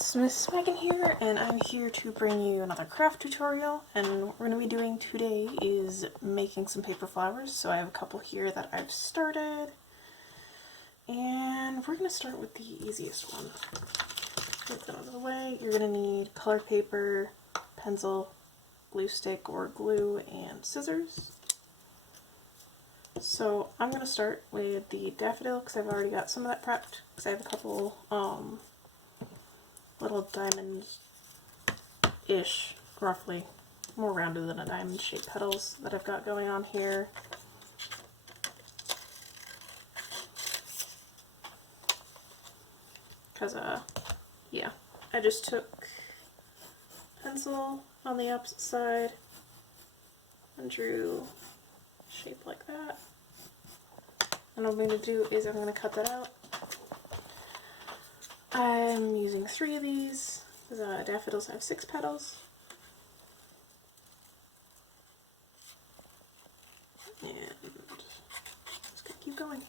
it's Miss Megan here, and I'm here to bring you another craft tutorial, and what we're going to be doing today is making some paper flowers. So I have a couple here that I've started, and we're going to start with the easiest one. Get that out of the way. You're going to need colored paper, pencil, glue stick or glue, and scissors. So I'm going to start with the daffodil because I've already got some of that prepped, because I have a couple little diamond-ish, roughly, more rounded than a diamond-shaped petals that I've got going on here. Because, yeah, I just took pencil on the opposite side and drew a shape like that. And what I'm going to do is I'm going to cut that out. I'm using 3 of these. The daffodils have 6 petals. And just gonna keep going.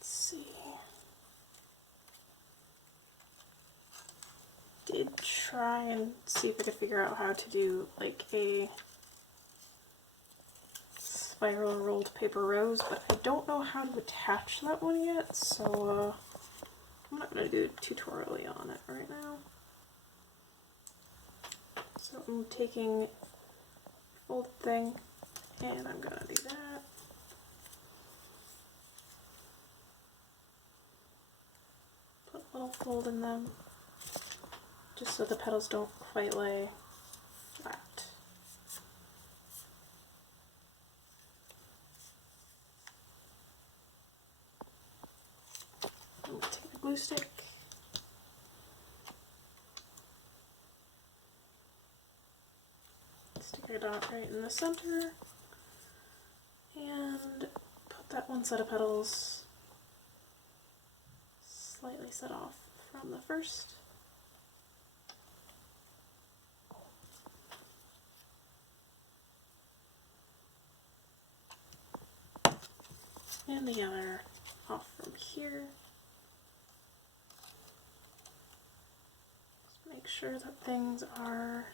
Let's see. Did try and see if I could figure out how to do like a spiral rolled paper rose, but I don't know how to attach that one yet, so I'm not going to do a tutorial on it right now. So I'm taking a folded thing and I'm going to do that. Put a little fold in them, just so the petals don't quite lay flat. I'm going to take a glue stick, stick a dot right in the center, and put that one set of petals slightly set off from the first. And the other off from here. Just make sure that things are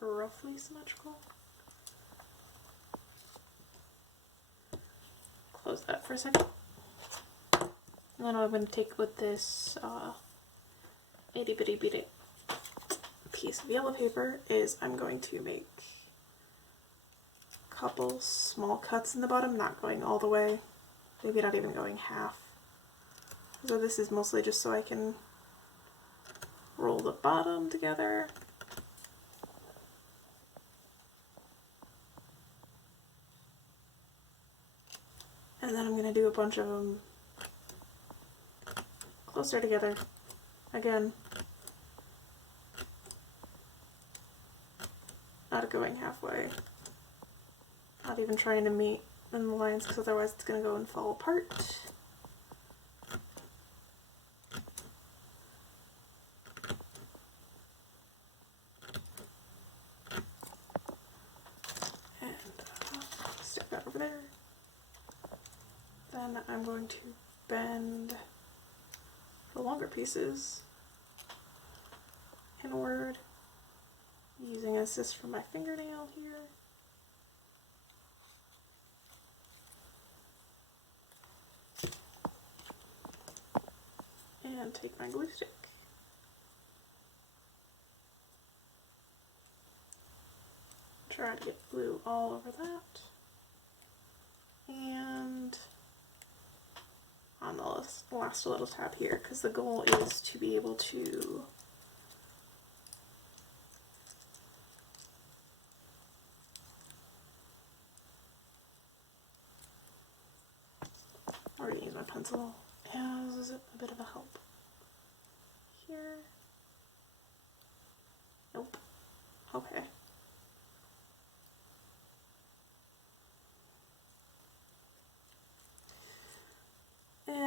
roughly symmetrical. Close that for a second. And then what I'm going to take with this itty bitty bitty piece of yellow paper is I'm going to make couple small cuts in the bottom, not going all the way, maybe not even going half. So this is mostly just so I can roll the bottom together. And then I'm going to do a bunch of them closer together. Again, not going halfway. Not even trying to meet in the lines, because otherwise it's going to go and fall apart. And stick that over there. Then I'm going to bend the longer pieces inward, using an assist from my fingernail here. And take my glue stick. Try to get glue all over that. And on the last little tab here, because the goal is to be able to already use my pencil as a bit of a help. Here. Nope. Okay.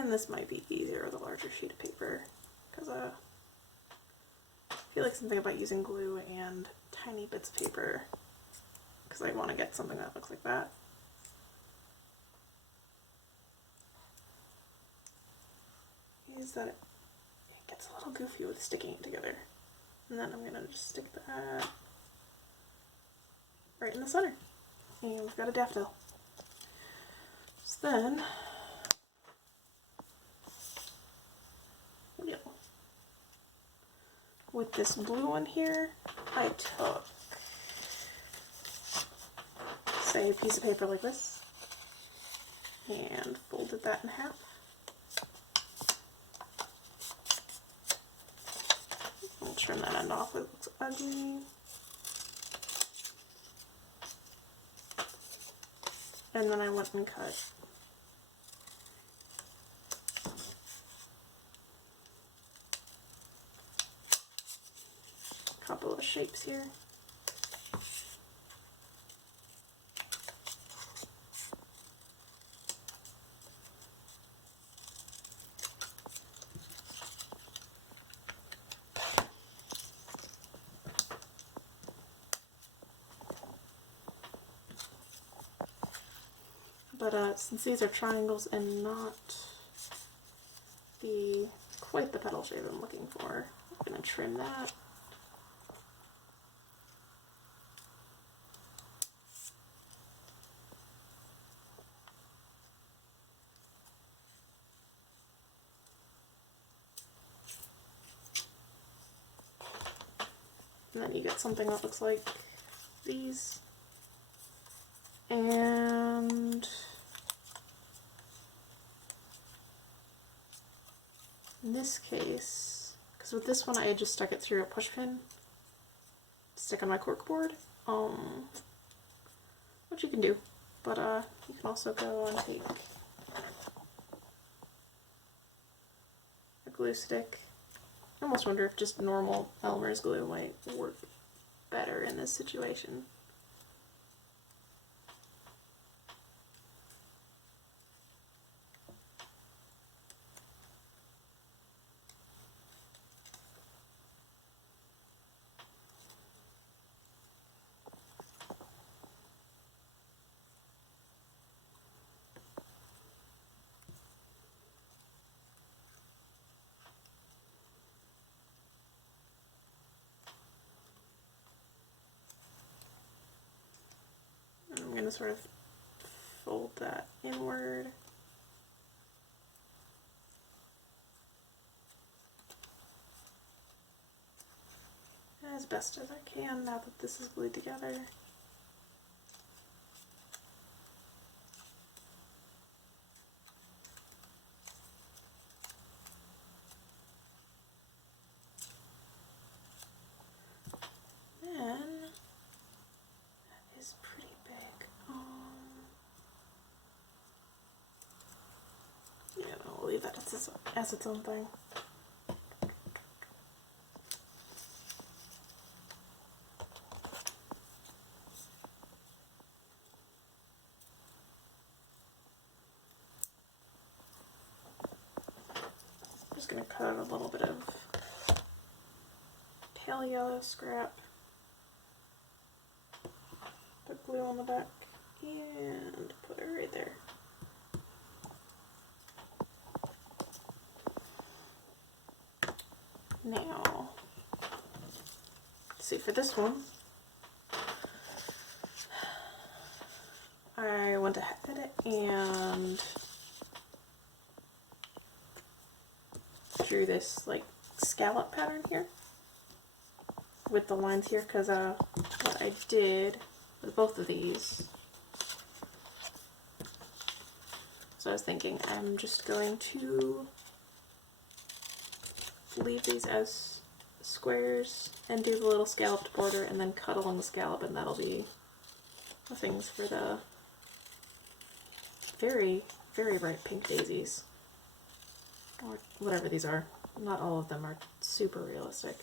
And this might be easier with a larger sheet of paper, because I feel like something about using glue and tiny bits of paper, because I want to get something that looks like that. Is that it gets a little goofy with sticking it together. And then I'm going to just stick that right in the center. And we've got a daffodil. So then, with this blue one here, I took, say, a piece of paper like this and folded that in half. I'll trim that end off, it looks ugly. And then I went and cut a couple of shapes here. But since these are triangles and not quite the petal shape I'm looking for, I'm going to trim that. And then you get something that looks like these. And in this case, because with this one I just stuck it through a push pin to stick on my cork board, which you can do, but you can also go and take a glue stick. I almost wonder if just normal Elmer's glue might work better in this situation. I'm going to sort of fold that inward. As best as I can now that this is glued together. That as its own thing. I'm just going to cut out a little bit of pale yellow scrap, put glue on the back, and put it right there. Now, let's see, for this one, I went ahead and drew this like scallop pattern here with the lines here, because what I did with both of these, so I was thinking I'm just going to leave these as squares and do the little scalloped border and then cut along the scallop, and that'll be the things for the very, very bright pink daisies, or whatever these are. Not all of them are super realistic.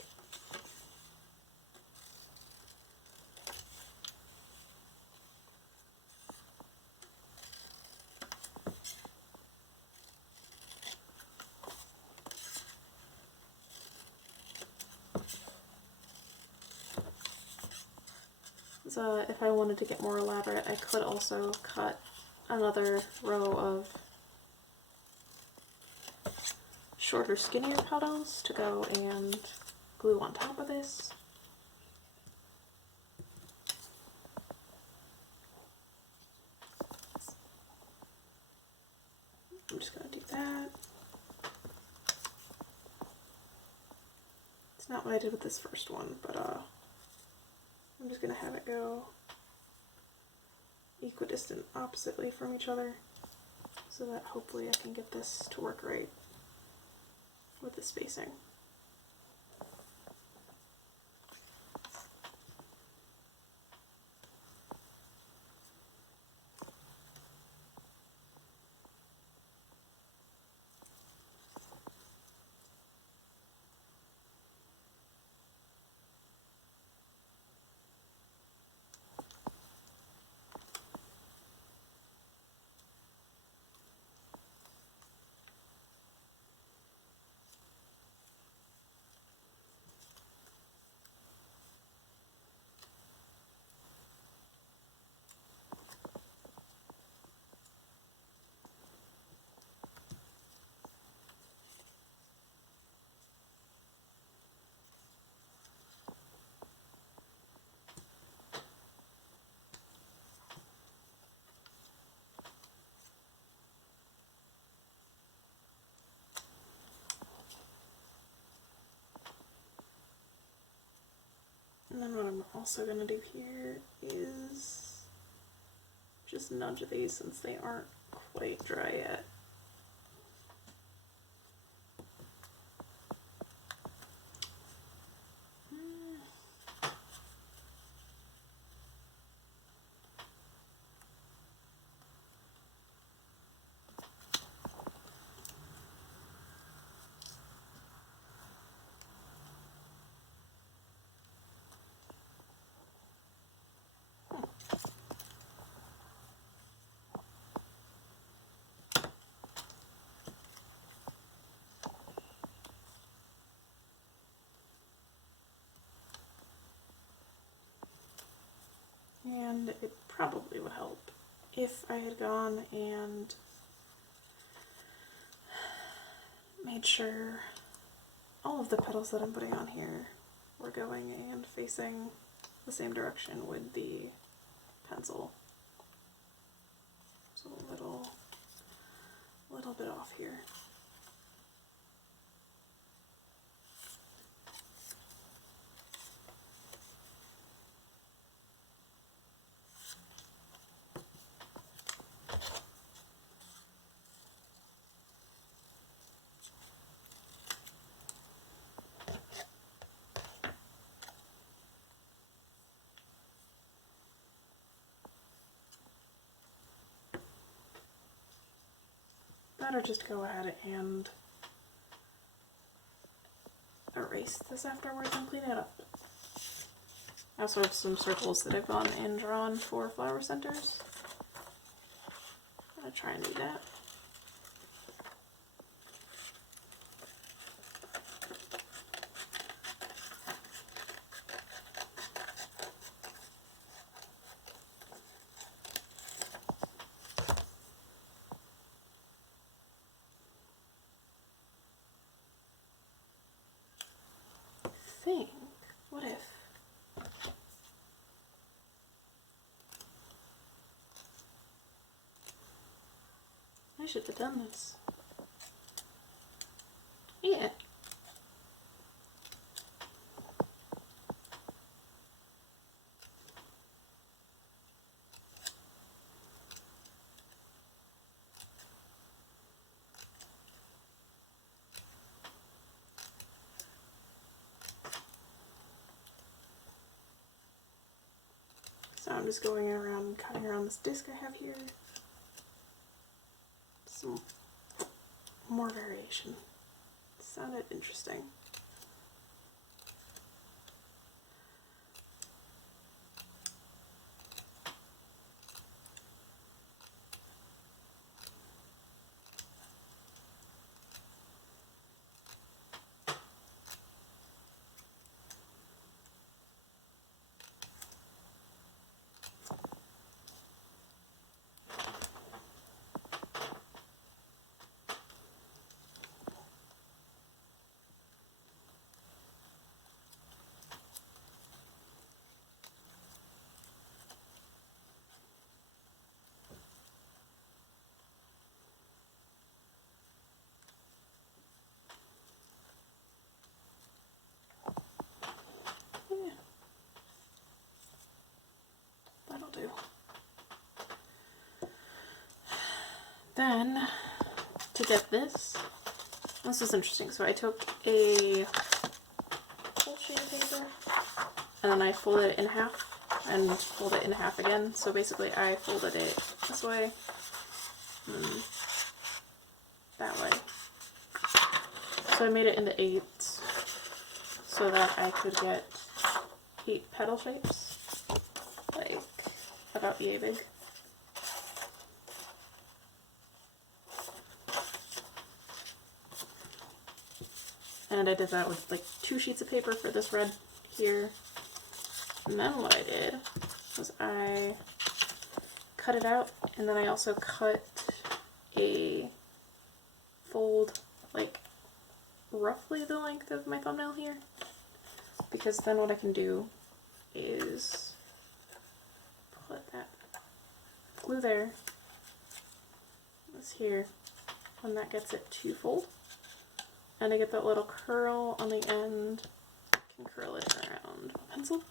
So if I wanted to get more elaborate, I could also cut another row of shorter, skinnier petals to go and glue on top of this. I'm just going to do that. It's not what I did with this first one, but I'm just going to have it go equidistant oppositely from each other so that hopefully I can get this to work right with the spacing. And then what I'm also going to do here is just nudge these since they aren't quite dry yet. And it probably would help if I had gone and made sure all of the petals that I'm putting on here were going and facing the same direction with the pencil. So a little bit off here. Better just go ahead and erase this afterwards and clean it up. I also have some circles that I've gone and drawn for flower centers. I'm going to try and do that. What if I should have done this? Yeah. So I'm just going around and cutting around this disc I have here. Some more variation. Sounded interesting. That'll do. Then, to get this is interesting. So I took a whole sheet of paper and then I folded it in half and folded it in half again. So basically I folded it this way and that way. So I made it into 8s so that I could get 8 petal shapes, like about yay big. And I did that with like 2 sheets of paper for this red here. And then what I did was I cut it out, and then I also cut a fold like roughly the length of my thumbnail here, because then what I can do is put that glue there, this here, and that gets it to fold. And I get that little curl on the end, I can curl it around a pencil.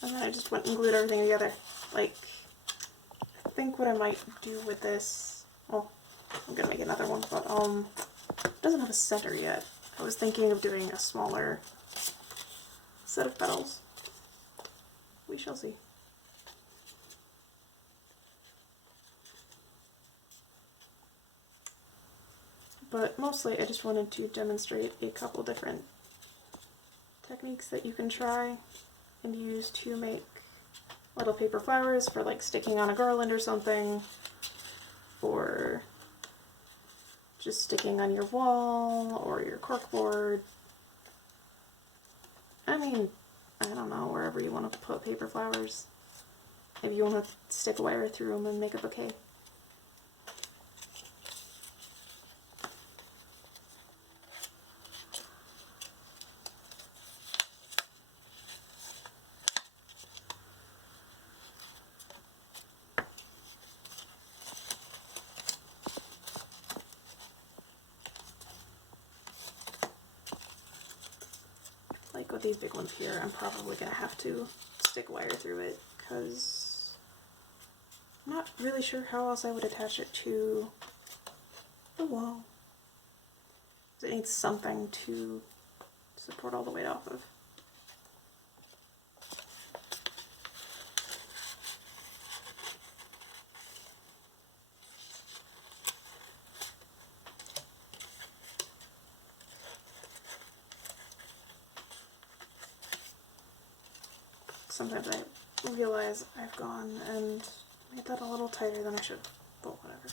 And then I just went and glued everything together. Like, I think what I might do with this, well, I'm gonna make another one, but it doesn't have a center yet. I was thinking of doing a smaller set of petals. We shall see. But mostly I just wanted to demonstrate a couple different techniques that you can try and use to make little paper flowers for like sticking on a garland or something, or just sticking on your wall or your corkboard. I mean, I don't know, wherever you want to put paper flowers. If you want to stick a wire through them and make a bouquet. Like with these big ones here, I'm probably going to have to stick wire through it because I'm not really sure how else I would attach it to the wall. It needs something to support all the weight off of. Sometimes I realize I've gone and made that a little tighter than I should, but whatever.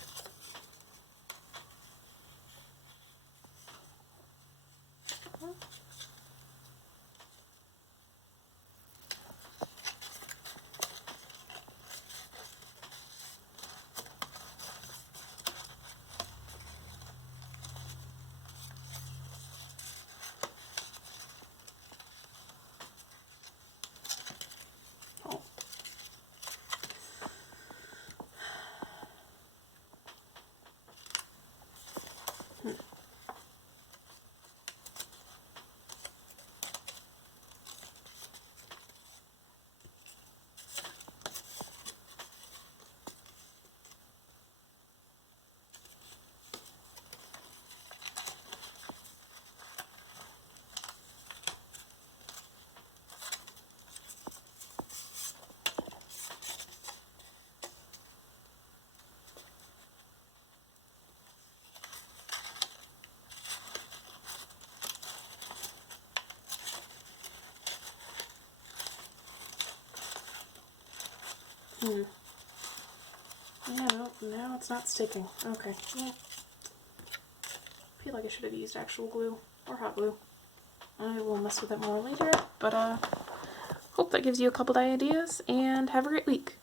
Yeah, no, now it's not sticking. Okay, well, I feel like I should have used actual glue or hot glue. I will mess with it more later, but hope that gives you a couple of ideas, and have a great week.